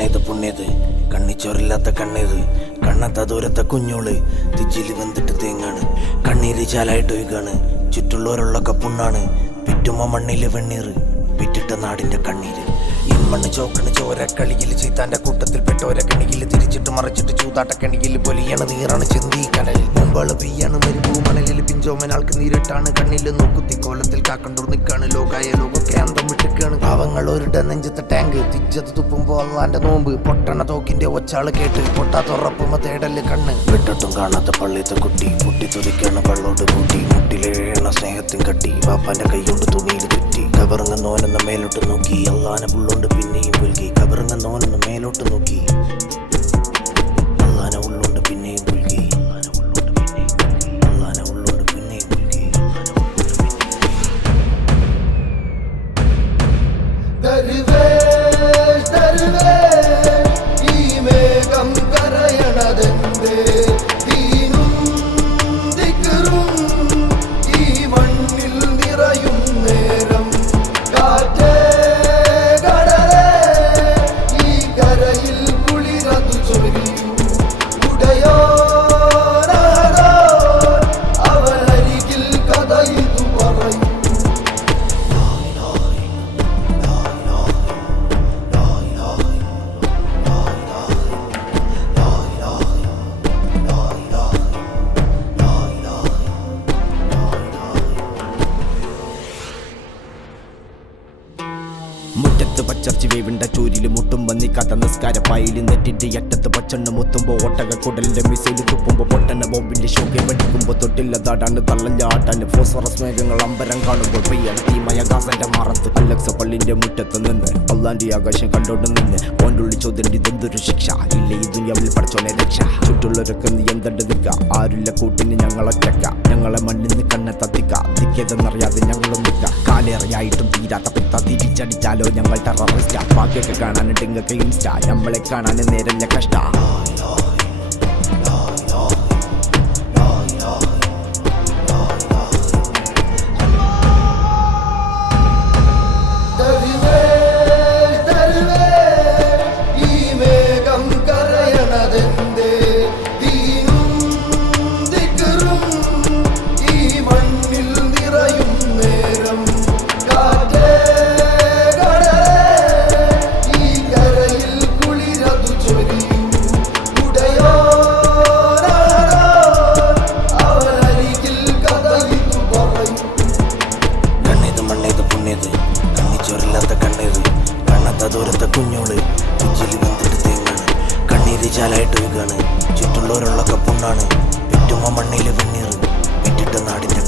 മണ്ണേത് പുണ്യത് കണ്ണിച്ചോറില്ലാത്ത കണ്ണേത് കണ്ണത്ത ദൂരത്തെ കുഞ്ഞോള് തിച്ചില് വന്നിട്ട് തേങ്ങാണ് കണ്ണീര് ചാലായിട്ട് ഒഴുകാണ് ചുറ്റുള്ളവരുള്ളൊക്കെ പുണ്ണാണ് പിറ്റുമ്മ മണ്ണില് വെണ്ണീറ് വിറ്റിട്ട നാടിന്റെ കണ്ണീര് മണ്ണ് ചോക്കണ് ചോര കളിയിൽ ചീത്താന്റെ കൂട്ടത്തിൽ പെട്ടോര കണിയിൽ തിരിച്ചിട്ട് മറിച്ചിട്ട് ചൂതാട്ട കണിയിൽ പൊലിയാണ് നീറാണ് ചെന്തി കടലിൽ മുമ്പാള് പെയ്യാണ് മരുഭൂമണലിൽ പിഞ്ചോമനാൾക്ക് നീരിട്ടാണ് കണ്ണിൽ നോക്കുത്തി കോലത്തിൽ കാക്കണ്ടൂർ നിൽക്കാണ് ലോകായ ലോകമൊക്കെ അന്തം വിട്ടിക്കാണ് പാവങ്ങൾ ഒരിട നെഞ്ചത്തെ ടാങ്ക് തിച്ചത് തുപ്പുമ്പോ അള്ളാന്റെ നോമ്പ് പൊട്ടണ തോക്കിന്റെ ഒച്ചാള് കേട്ട് പൊട്ടാത്തുറപ്പുമ്പോ തേടല് കണ്ണ് വിട്ടിട്ടും കാണാത്ത പള്ളിയത്തെ കുട്ടി പൊട്ടിത്തൊതിക്കാണ് പള്ളോട്ട് കൂട്ടി മുട്ടിലേഴണ സ്നേഹത്തിൻ കട്ടി പാപ്പാന്റെ കൈകൊണ്ട് തുണിയിൽ തെറ്റി കബറങ്ങുന്നോനെന്ന മേലോട്ട് നോക്കി അള്ളാനെ പുള്ളോണ്ട് പിന്നെയും പുൽകി കബറങ്ങുന്നോനെന്ന മേലോട്ട് നോക്കി അള്ളാനെ ഉള്ളോണ്ട് പിന്നെയും പുൽകി അള്ളാനെ ഉള്ളോണ്ട് പിന്നെയും പുൽകി ഈ മേഘം കരയണതെന്തേ തീനും ദിക്റും ഈ മണ്ണിൽ നിറയും നേരം കാറ്റേ കടലേ ഈ കരയിൽ കുളിരതു ചൊരിയൂ ഉടയോ അവനരികിൽ കഥ ഇതു പറയൂ മുറ്റത്ത് പച്ചർച്ചി വേവിണ്ട ചൂരില് മുട്ടും വന്നിക്കാത്ത നിസ്കാരപ്പായില് നെറ്റിന്റെ അറ്റത്ത് പച്ചണ്ണ് മുത്തുമ്പോ ഒട്ടക കുടലിന്റെ മിസൈല് തുപ്പുമ്പോ പൊട്ടന ബോംബിന്റെ ഷോക്കെ വെടിക്കുമ്പോ തൊട്ടില്ലതാടാണ് തള്ളഞ്ഞാട്ടാണ് ഫോസ്ഫറസ് മേഘങ്ങൾ അമ്പരം കാണുമ്പോൾ പെയ്യണ തീമയ ഗാസന്റെ മറത്ത് അലക്സ പള്ളിന്റെ മുറ്റത്ത് നിന്ന് അള്ളാന്റെ ആകാശം കണ്ടോണ്ട് നിന്ന് ഓണ്ടുള്ളി ചോദ്യം ഇതെന്തൊരു ശിക്ഷ ഇല്ല ഈ ദുനിയാവിൽ പഠിച്ചോനെ രക്ഷ ചുറ്റുള്ളവരൊക്കെ നീ എന്തണ്ട് നിൽക്ക ആരുല്ല കൂട്ടിന് ഞങ്ങളൊറ്റക്ക ഞങ്ങളെ മണ്ണിന്ന് കണ്ണെ തത്തിക്ക തിക്കേതെന്നറിയാതെ ഞങ്ങളും നിൽക്ക കാലേറെയായിട്ടും തീരാത്ത പെത്ത തിരിച്ചടിച്ചാലോ ഞങ്ങൾ ടെററിസ്റ്റ ബാക്കിയൊക്കെ കാണാനുണ്ട് ഇങ്ങൊക്കെ ഇൻസ്റ്റ നമ്മളെ കാണാൻ നേരല്ല കഷ്ട ഈ മേഘം കരയണതെന്തേ തീനും ദിക്റും ഈ മണ്ണിൽ നിറയും നേരം കാറ്റേ കടലേ ഈ കരയിൽ കുളിരതു ചൊരിയൂ ഉടയോ അവനരികിൽ കഥ ഇതു പറയൂ കണ്ണേത് മണ്ണേത് പുണ്യത് കണ്ണിച്ചോറില്ലാത്ത കണ്ണേത് കണ്ണത്ത ദൂരത്തെ കുഞ്ഞോള് തിച്ചില് വന്നിട്ട് തേങ്ങാണ് കണ്ണീര് ചാലായിട്ട് ഒഴുകാണ് ചുറ്റുള്ളവരുള്ളൊക്കെ പുണ്ണാണ് പിറ്റുമ്മ മണ്ണില് വെണ്ണീറ് വിറ്റിട്ട നാടിന്റെ